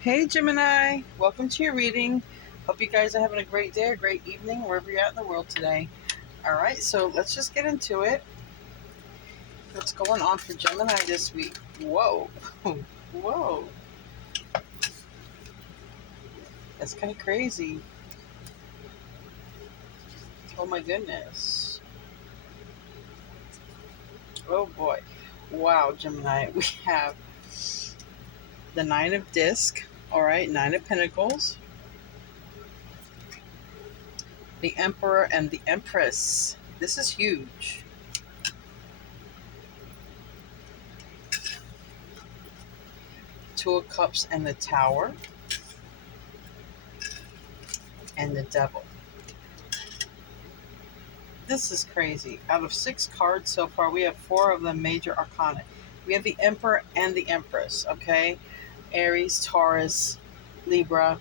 Hey Gemini, welcome to your reading. Hope you guys are having a great day, a great evening, wherever you're at in the world today. All right, so let's just get into it. What's going on for Gemini this week? Whoa, whoa, that's kind of crazy. Oh my goodness. Oh boy. Wow, Gemini, we have the Nine of Disc, all right, Nine of Pentacles, the Emperor, and the Empress. This is huge. Two of Cups and the Tower, and the Devil. This is crazy. Out of 6 cards so far, we have 4 of them major arcana. We have the Emperor and the Empress, okay? Aries, Taurus, Libra,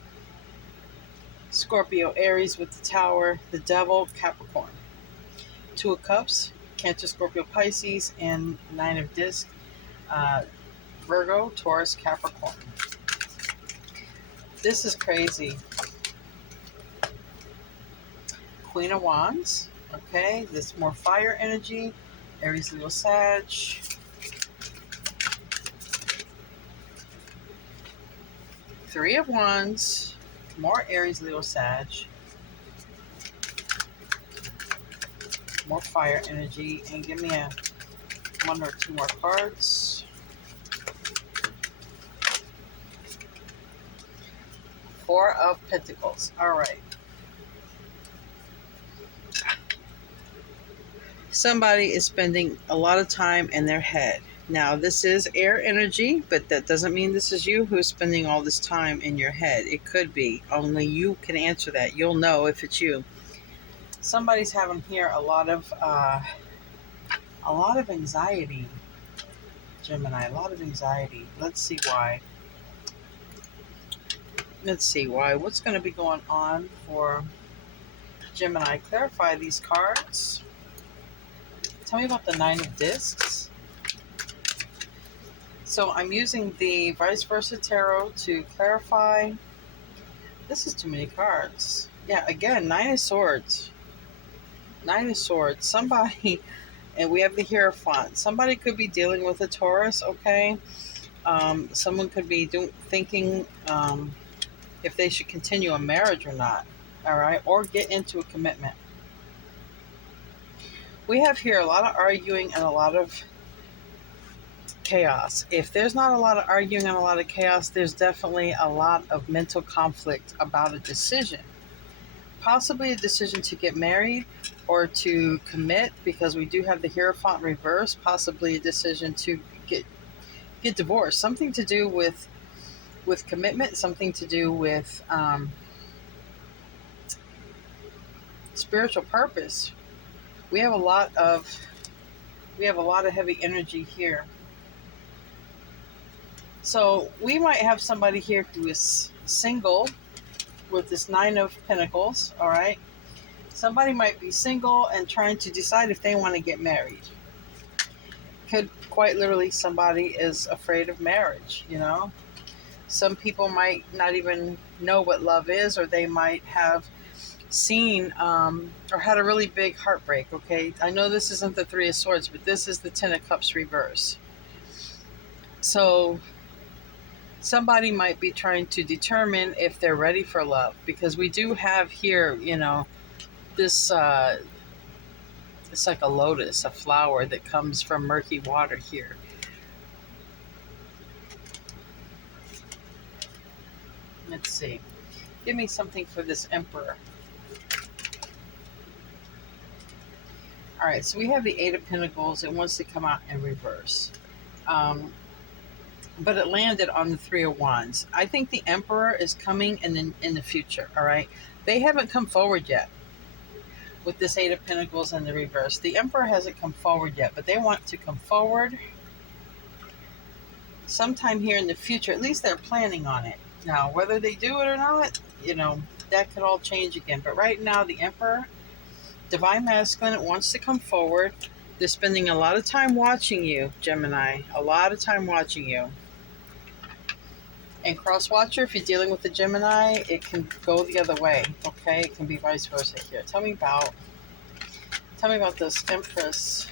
Scorpio, Aries with the Tower, the Devil, Capricorn. 2 of Cups, Cancer, Scorpio, Pisces, and 9 of Disc, Virgo, Taurus, Capricorn. This is crazy. Queen of Wands, okay? This more fire energy. Aries, Leo, Sag. Three of Wands, more Aries, Leo, Sag, more fire energy, and give me a 1 or 2 more cards. 4 of Pentacles. All right. Somebody is spending a lot of time in their head. Now, this is air energy, but that doesn't mean this is you who's spending all this time in your head. It could be. Only you can answer that. You'll know if it's you. Somebody's having here a lot of anxiety, Gemini. A lot of anxiety. Let's see why. What's going to be going on for Gemini? Clarify these cards. Tell me about the Nine of Discs. So I'm using the Vice Versa Tarot to clarify. This is too many cards. Yeah, again, Nine of Swords. Nine of Swords. Somebody, and we have the Hierophant. Somebody could be dealing with a Taurus, okay? Someone could be thinking if they should continue a marriage or not, all right? Or get into a commitment. We have here a lot of arguing and a lot of chaos. If there's not a lot of arguing and a lot of chaos, there's definitely a lot of mental conflict about a decision. Possibly a decision to get married or to commit, because we do have the Hierophant reverse. Possibly a decision to get divorced. Something to do with commitment. Something to do with spiritual purpose. We have a lot of heavy energy here. So we might have somebody here who is single with this Nine of Pentacles, all right? Somebody might be single and trying to decide if they want to get married. Could quite literally somebody is afraid of marriage, you know? Some people might not even know what love is, or they might have seen or had a really big heartbreak, okay? I know this isn't the Three of Swords, but this is the Ten of Cups reverse. So somebody might be trying to determine if they're ready for love, because we do have here, you know, this it's like a lotus, a flower that comes from murky water here. Let's see. Give me something for this Emperor. All right, so we have the Eight of Pentacles. It wants to come out in reverse. But it landed on the Three of Wands. I think the Emperor is coming in the future, all right? They haven't come forward yet with this Eight of Pentacles in the reverse. The Emperor hasn't come forward yet, but they want to come forward sometime here in the future. At least they're planning on it. Now, whether they do it or not, you know, that could all change again. But right now, the Emperor, Divine Masculine, wants to come forward. They're spending a lot of time watching you, Gemini. A lot of time watching you. And cross watcher, if you're dealing with the Gemini, it can go the other way. Okay, it can be vice versa here. Tell me about this Empress.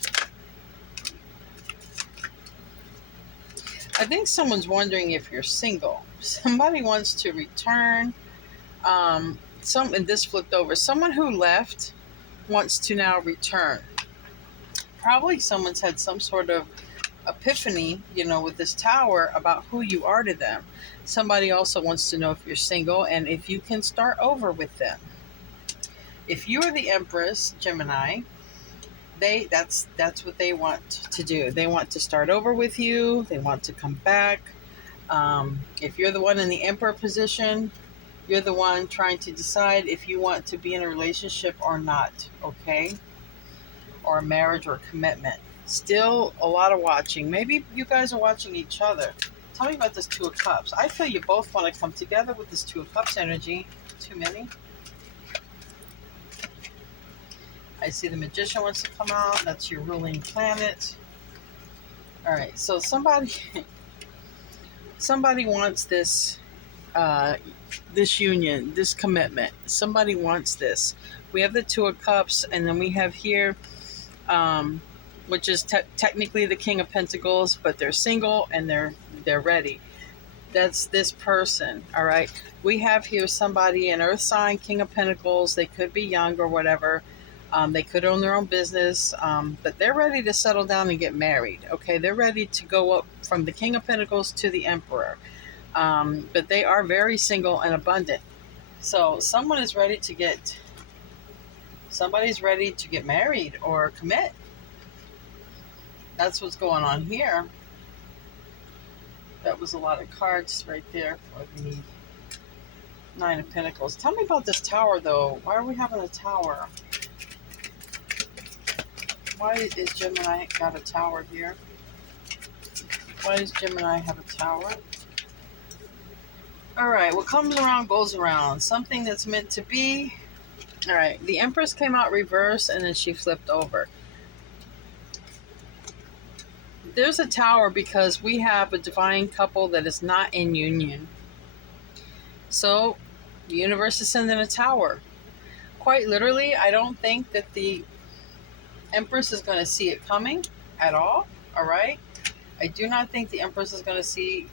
I think someone's wondering if you're single. Somebody wants to return. And this flipped over. Someone who left wants to now return. Probably someone's had some sort of epiphany, with this tower about who you are to them. Somebody also wants to know if you're single and if you can start over with them. If you are the Empress, Gemini, that's what they want to do. They want to start over with you. They want to come back. If you're the one in the Emperor position, you're the one trying to decide if you want to be in a relationship or not, okay? Or a marriage or a commitment. Still a lot of watching. Maybe you guys are watching each other. Tell me about this Two of Cups. I feel you both want to come together with this Two of Cups energy. Too many. I see the Magician wants to come out. That's your ruling planet. All right, so somebody wants this this union, this commitment. Somebody wants this. We have the Two of Cups, and then we have here, which is technically the King of Pentacles, but they're single and they're ready. That's this person, all right? We have here somebody, an Earth sign, King of Pentacles. They could be young or whatever. They could own their own business, but they're ready to settle down and get married, okay? They're ready to go up from the King of Pentacles to the Emperor. But they are very single and abundant. So somebody's ready to get married or commit. That's what's going on here. That was a lot of cards right there for the Nine of Pentacles. Tell me about this tower, though. Why are we having a tower? Why is Gemini got a tower here? Why does Gemini have a tower? All right, what comes around goes around. Something that's meant to be. All right, the Empress came out reverse and then she flipped over. There's a tower because we have a divine couple that is not in union. So the universe is sending a tower. Quite literally, I don't think that the Empress is going to see it coming at all. All right. I do not think the Empress is going to see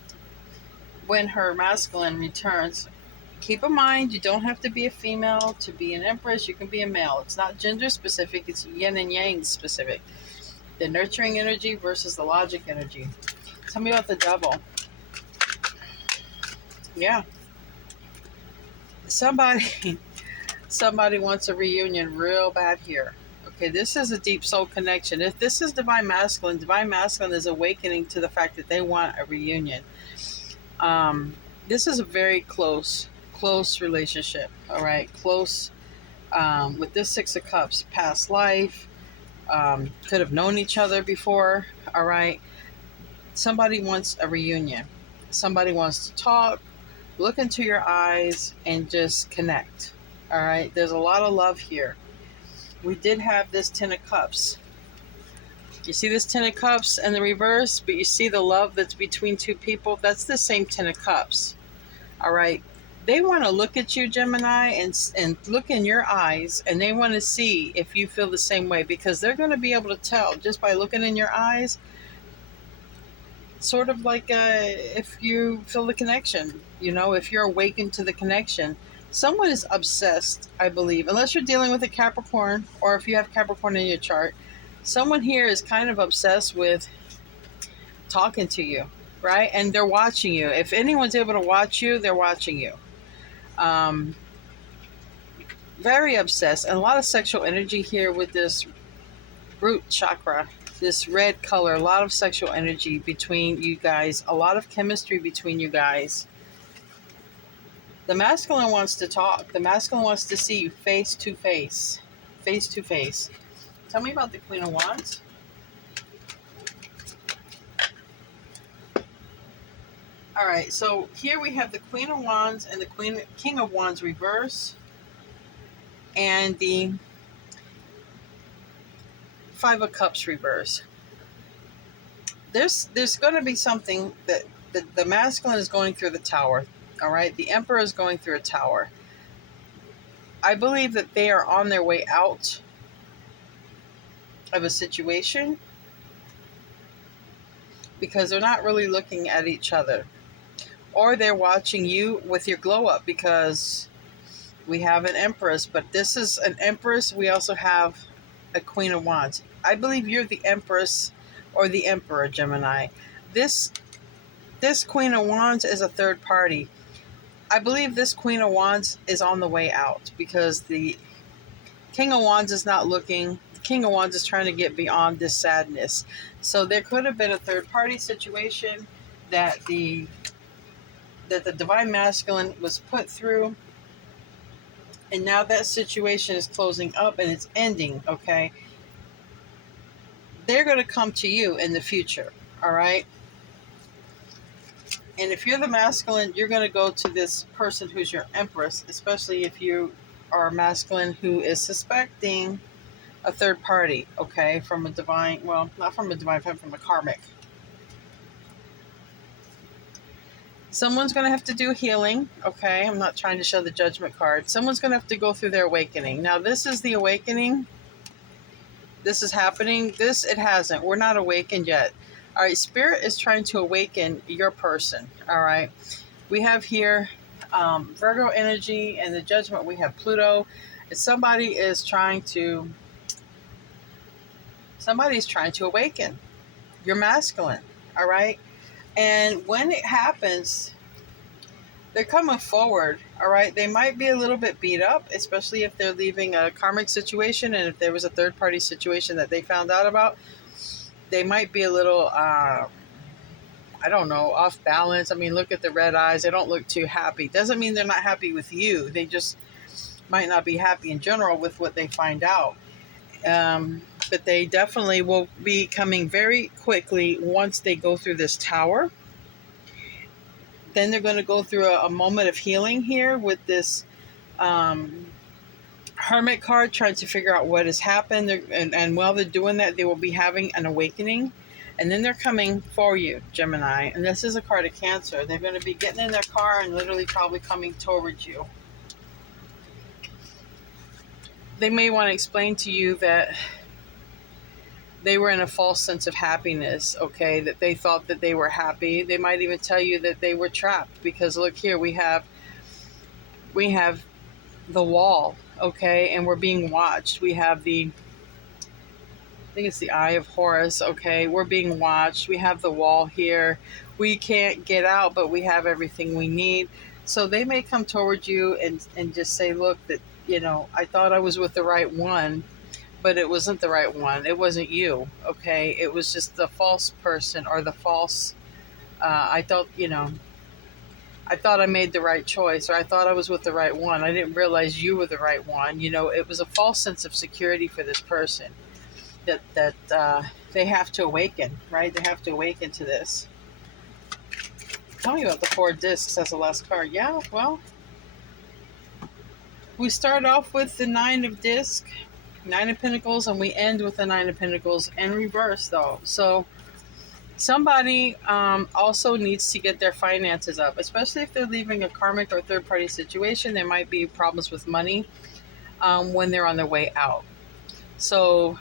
when her masculine returns. Keep in mind, you don't have to be a female to be an Empress. You can be a male. It's not gender specific. It's yin and yang specific. The nurturing energy versus the logic energy. Tell me about the Devil. Yeah. Somebody wants a reunion real bad here. Okay, this is a deep soul connection. If this is divine masculine is awakening to the fact that they want a reunion. This is a very close relationship. All right, close. With this Six of Cups, past life, could have known each other before. All right, somebody wants a reunion. Somebody wants to talk, look into your eyes, and just connect. All right, there's a lot of love here. We did have this Ten of Cups. You see this Ten of Cups and the reverse, but you see the love that's between two people? That's the same Ten of Cups. All right. They want to look at you, Gemini, and look in your eyes, and they want to see if you feel the same way, because they're going to be able to tell just by looking in your eyes, sort of like if you feel the connection, if you're awakened to the connection. Someone is obsessed, I believe, unless you're dealing with a Capricorn, or if you have Capricorn in your chart. Someone here is kind of obsessed with talking to you, right? And they're watching you. If anyone's able to watch you, they're watching you. Very obsessed. And a lot of sexual energy here with this root chakra, this red color. A lot of sexual energy between you guys. A lot of chemistry between you guys. The masculine wants to talk. The masculine wants to see you face to face. Face to face. Tell me about the Queen of Wands. All right, so here we have the Queen of Wands and the King of Wands reverse, and the Five of Cups reverse. There's going to be something that the masculine is going through the tower. All right. The Emperor is going through a tower. I believe that they are on their way out of a situation because they're not really looking at each other. Or they're watching you with your glow up, because we have an Empress, but this is an Empress. We also have a Queen of Wands. I believe you're the Empress or the Emperor, Gemini. This Queen of Wands is a third party. I believe this Queen of Wands is on the way out because the King of Wands is not looking. The King of Wands is trying to get beyond this sadness. So there could have been a third party situation that the Divine Masculine was put through, and now that situation is closing up and it's ending. Okay, they're going to come to you in the future. All right. And if you're the masculine, you're going to go to this person who's your Empress, especially if you are a masculine who is suspecting a third party, okay, from a divine, well, not from a divine, from a karmic. Someone's going to have to do healing, okay? I'm not trying to show the Judgment card. Someone's going to have to go through their awakening. Now, this is the awakening. This is happening. This, it hasn't. We're not awakened yet. All right, Spirit is trying to awaken your person, all right? We have here Virgo energy, and the Judgment, we have Pluto. Somebody's trying to awaken your masculine, all right? And when it happens, they're coming forward, all right? They might be a little bit beat up, especially if they're leaving a karmic situation, and if there was a third-party situation that they found out about, they might be a little, I don't know, off balance. I mean, look at the red eyes. They don't look too happy. Doesn't mean they're not happy with you. They just might not be happy in general with what they find out. But they definitely will be coming very quickly once they go through this tower. Then they're going to go through a moment of healing here with this Hermit card, trying to figure out what has happened. And while they're doing that, they will be having an awakening. And then they're coming for you, Gemini. And this is a card of Cancer. They're going to be getting in their car and literally probably coming towards you. They may want to explain to you that they were in a false sense of happiness, okay, that they thought that they were happy. They might even tell you that they were trapped, because look here, we have the wall, okay, and we're being watched. We have I think it's the Eye of Horus, okay, we're being watched. We have the wall here. We can't get out, but we have everything we need. So they may come towards you and just say, look, that, I thought I was with the right one, but it wasn't the right one. It wasn't you, okay? It was just the false person, or the false, I thought I made the right choice, or I thought I was with the right one. I didn't realize you were the right one. It was a false sense of security for this person that they have to awaken, right? They have to awaken to this. Tell me about the 4 discs as the last card. Yeah, well, we start off with the 9 of discs, 9 of Pentacles, and we end with the 9 of Pentacles in reverse, though. So somebody also needs to get their finances up, especially if they're leaving a karmic or third-party situation. There might be problems with money when they're on their way out. So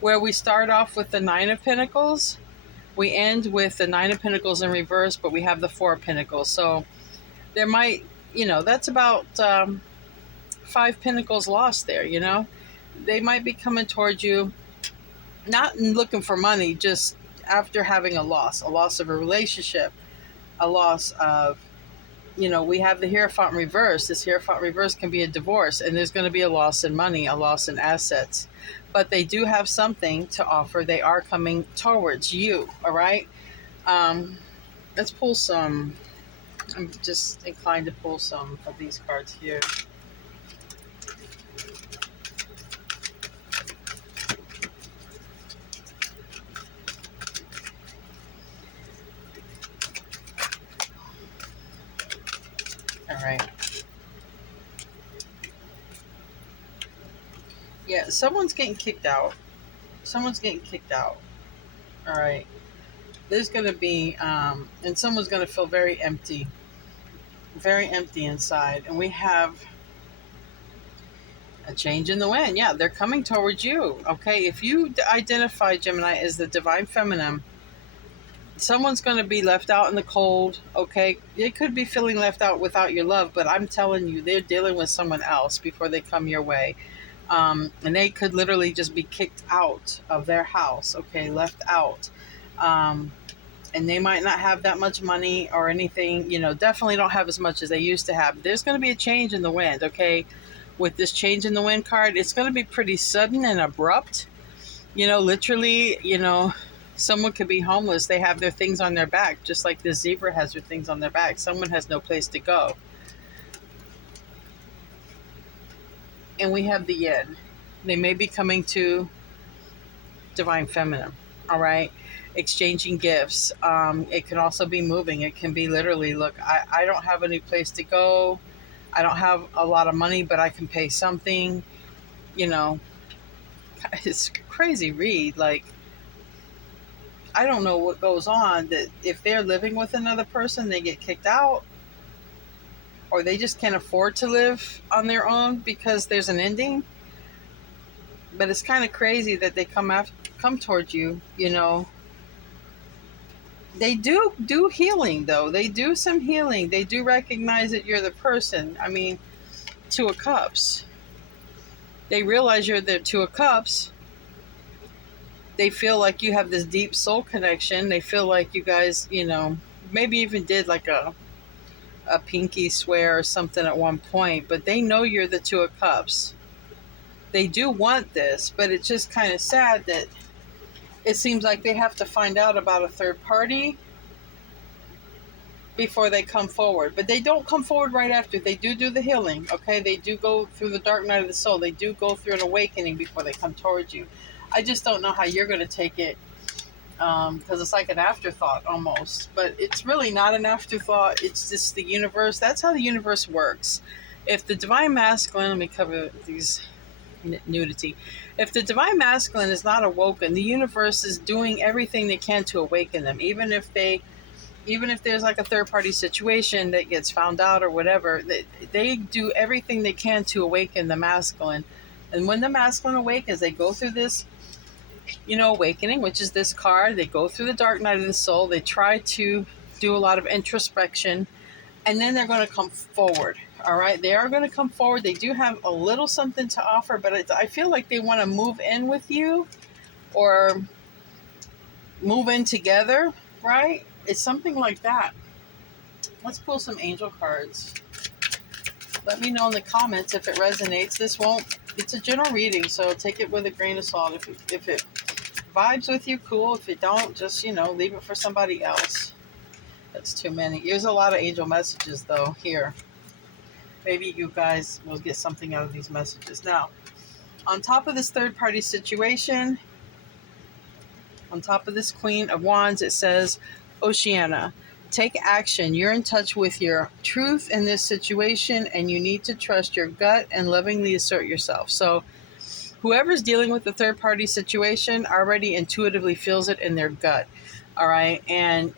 where we start off with the 9 of Pentacles, we end with the 9 of Pentacles in reverse, but we have the 4 of Pentacles. So there might, that's about 5 Pentacles lost there, They might be coming towards you, not looking for money, just after having a loss of a relationship, a loss of, we have the Hierophant reverse. This Hierophant reverse can be a divorce, and there's going to be a loss in money, a loss in assets. But they do have something to offer. They are coming towards you, all right? Let's pull some. I'm just inclined to pull some of these cards here. All right. Yeah, someone's getting kicked out. All right. There's going to be, and someone's going to feel very empty inside. And we have a change in the wind. Yeah, they're coming towards you. Okay, if you identify Gemini as the divine feminine, someone's going to be left out in the cold. Okay, they could be feeling left out without your love, but I'm telling you, they're dealing with someone else before they come your way. And they could literally just be kicked out of their house. Okay, left out. And they might not have that much money or anything, definitely don't have as much as they used to have. There's going to be a change in the wind. Okay, with this change in the wind card, it's going to be pretty sudden and abrupt. Literally, someone could be homeless. They have their things on their back, just like this zebra has their things on their back. Someone has no place to go. And we have the yin. They may be coming to divine feminine. All right, exchanging gifts. It can also be moving. It can be literally, look, I don't have any place to go. I don't have a lot of money, but I can pay something. It's a crazy read. Like, I don't know what goes on, that if they're living with another person, they get kicked out, or they just can't afford to live on their own because there's an ending. But it's kind of crazy that they come towards you. They do healing, though. They do some healing. They do recognize that you're the person. I mean, Two of Cups. They realize you're the Two of Cups. They feel like you have this deep soul connection. They feel like you guys, maybe even did like a pinky swear or something at one point. But they know you're the Two of Cups. They do want this, but it's just kind of sad that it seems like they have to find out about a third party before they come forward. But they don't come forward right after. They do the healing, okay? They do go through the dark night of the soul. They do go through an awakening before they come towards you. I just don't know how you're going to take it, because it's like an afterthought almost. But it's really not an afterthought. It's just the universe. That's how the universe works. If the divine masculine, let me cover these nudity. If the divine masculine is not awoken, the universe is doing everything they can to awaken them. Even if there's like a third party situation that gets found out or whatever, they do everything they can to awaken the masculine. And when the masculine awakens, they go through this, awakening, which is this card. They go through the dark night of the soul. They try to do a lot of introspection, and then they're going to come forward. All right, they are going to come forward. They do have a little something to offer, but I feel like they want to move in with you or move in together, right? It's something like that. Let's pull some angel cards. Let me know in the comments if it resonates. It's a general reading, so take it with a grain of salt. If it vibes with you, cool. If it don't, just, leave it for somebody else. That's too many. There's a lot of angel messages, though, here. Maybe you guys will get something out of these messages. Now, on top of this third-party situation, on top of this Queen of Wands, it says, Oceana, take action. You're in touch with your truth in this situation, and you need to trust your gut and lovingly assert yourself. So whoever's dealing with the third-party situation already intuitively feels it in their gut, all right, and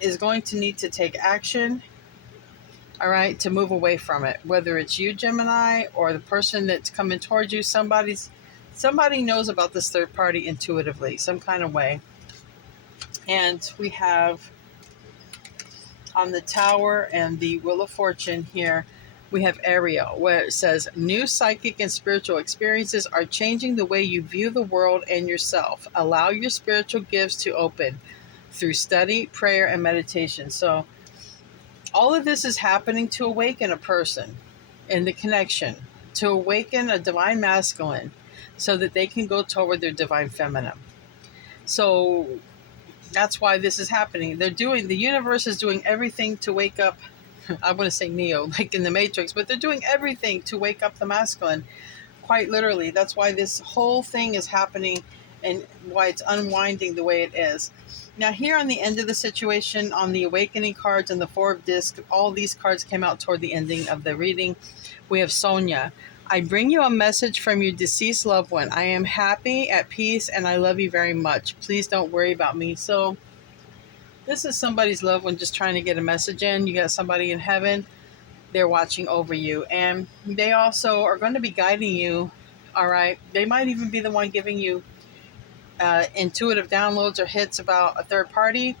is going to need to take action, all right, to move away from it. Whether it's you, Gemini, or the person that's coming towards you, somebody knows about this third party intuitively, some kind of way. And we have on the Tower and the Wheel of Fortune here, we have Ariel, where it says, new psychic and spiritual experiences are changing the way you view the world and yourself. Allow your spiritual gifts to open through study, prayer, and meditation. So all of this is happening to awaken a person in the connection, to awaken a divine masculine so that they can go toward their divine feminine. So that's why this is happening. The universe is doing everything to wake up, I want to say Neo, like in the Matrix, but they're doing everything to wake up the masculine, quite literally. That's why this whole thing is happening and why it's unwinding the way it is. Now, here on the end of the situation, on the awakening cards and the Four of Discs, all these cards came out toward the ending of the reading. We have Sonia. I bring you a message from your deceased loved one. I am happy, at peace, and I love you very much. Please don't worry about me. So This is somebody's loved one just trying to get a message in. You got somebody in heaven, they're watching over you. And they also are going to be guiding you. All right. They might even be the one giving you intuitive downloads or hits about a third party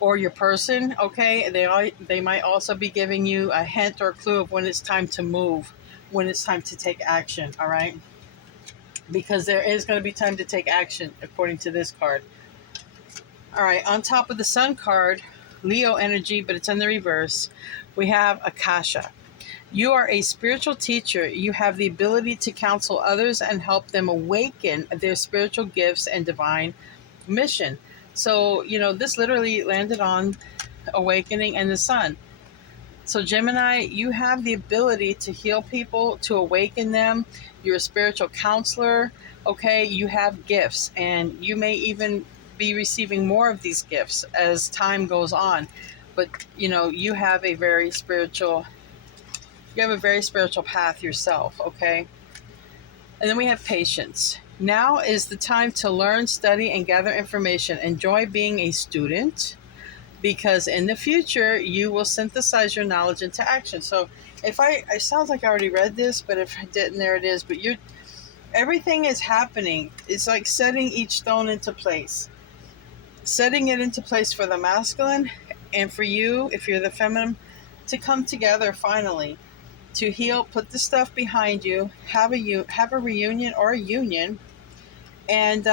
or your person. Okay. They might also be giving you a hint or clue of when it's time to move, when it's time to take action. All right. Because there is going to be time to take action according to this card. All right, on top of the Sun card, Leo energy, but it's in the reverse, we have Akasha. You are a spiritual teacher. You have the ability to counsel others and help them awaken their spiritual gifts and divine mission. So, this literally landed on awakening and the Sun. So, Gemini, you have the ability to heal people, to awaken them. You're a spiritual counselor. Okay, you have gifts, and you may even be receiving more of these gifts as time goes on. But you have a very spiritual path yourself. Okay, and then we have patience. Now is the time to learn, study, and gather information. Enjoy being a student, because in the future you will synthesize your knowledge into action. So it sounds like I already read this, but if I didn't, there it is. But everything is happening. It's like setting each stone into place. Setting it into place for the masculine, and for you, if you're the feminine, to come together finally, to heal, put the stuff behind you, have a reunion or a union. And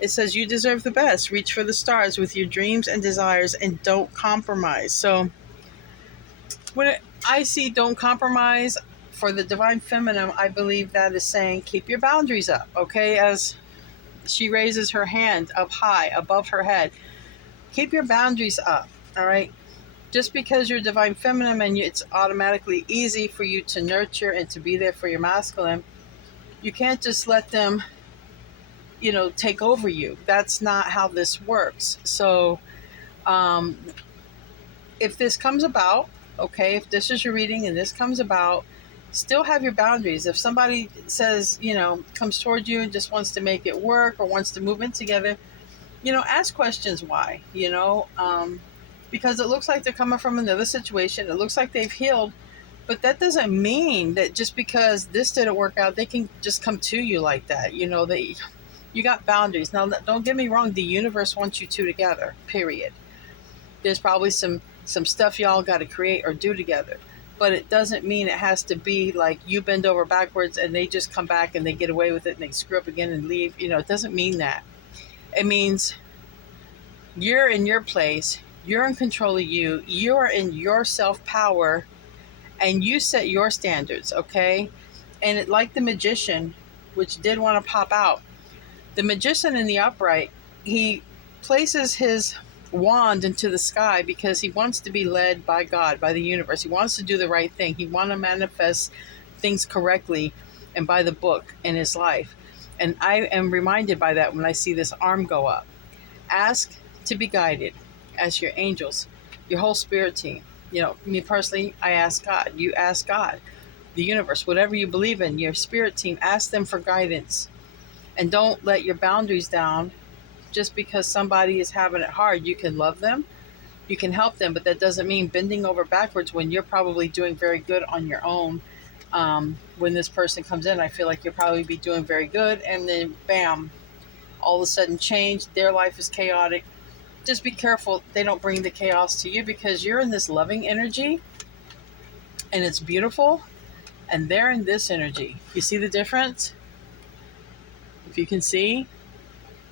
it says you deserve the best. Reach for the stars with your dreams and desires, and don't compromise. So when I see don't compromise for the divine feminine, I believe that is saying keep your boundaries up. Okay, as she raises her hand up high above her head. Keep your boundaries up, all right? Just because you're divine feminine and it's automatically easy for you to nurture and to be there for your masculine, you can't just let them, take over you. That's not how this works. So if this comes about, okay, if this is your reading and this comes about, still have your boundaries. If somebody says, comes toward you and just wants to make it work or wants to move in together, ask questions why, because it looks like they're coming from another situation. It looks like they've healed, but that doesn't mean that just because this didn't work out, they can just come to you like that. You got boundaries. Now, don't get me wrong. The universe wants you two together, period. There's probably some stuff y'all got to create or do together. But it doesn't mean it has to be like you bend over backwards and they just come back and they get away with it and they screw up again and leave. It doesn't mean that. It means you're in your place. You're in control of you. You're in your self-power. And you set your standards, okay? And like the magician, which did want to pop out, the magician in the upright, he places his wand into the sky because he wants to be led by God, by the universe. He wants to do the right thing. He wants to manifest things correctly and by the book in his life. And I am reminded by that when I see this arm go up. Ask to be guided as your angels, your whole spirit team. Me personally, I ask God. You ask God, the universe, whatever you believe in, your spirit team, ask them for guidance. And don't let your boundaries down just because somebody is having it hard. You can love them, you can help them, but that doesn't mean bending over backwards when you're probably doing very good on your own. When this person comes in, I feel like you'll probably be doing very good, and then bam, all of a sudden change. Their life is chaotic. Just be careful they don't bring the chaos to you, because you're in this loving energy and it's beautiful, and they're in this energy. You see the difference? If you can see,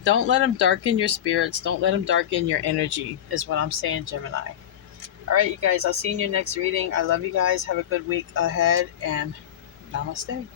don't let them darken your spirits. Don't let them darken your energy, is what I'm saying, Gemini. All right, you guys, I'll see you in your next reading. I love you guys. Have a good week ahead, and namaste.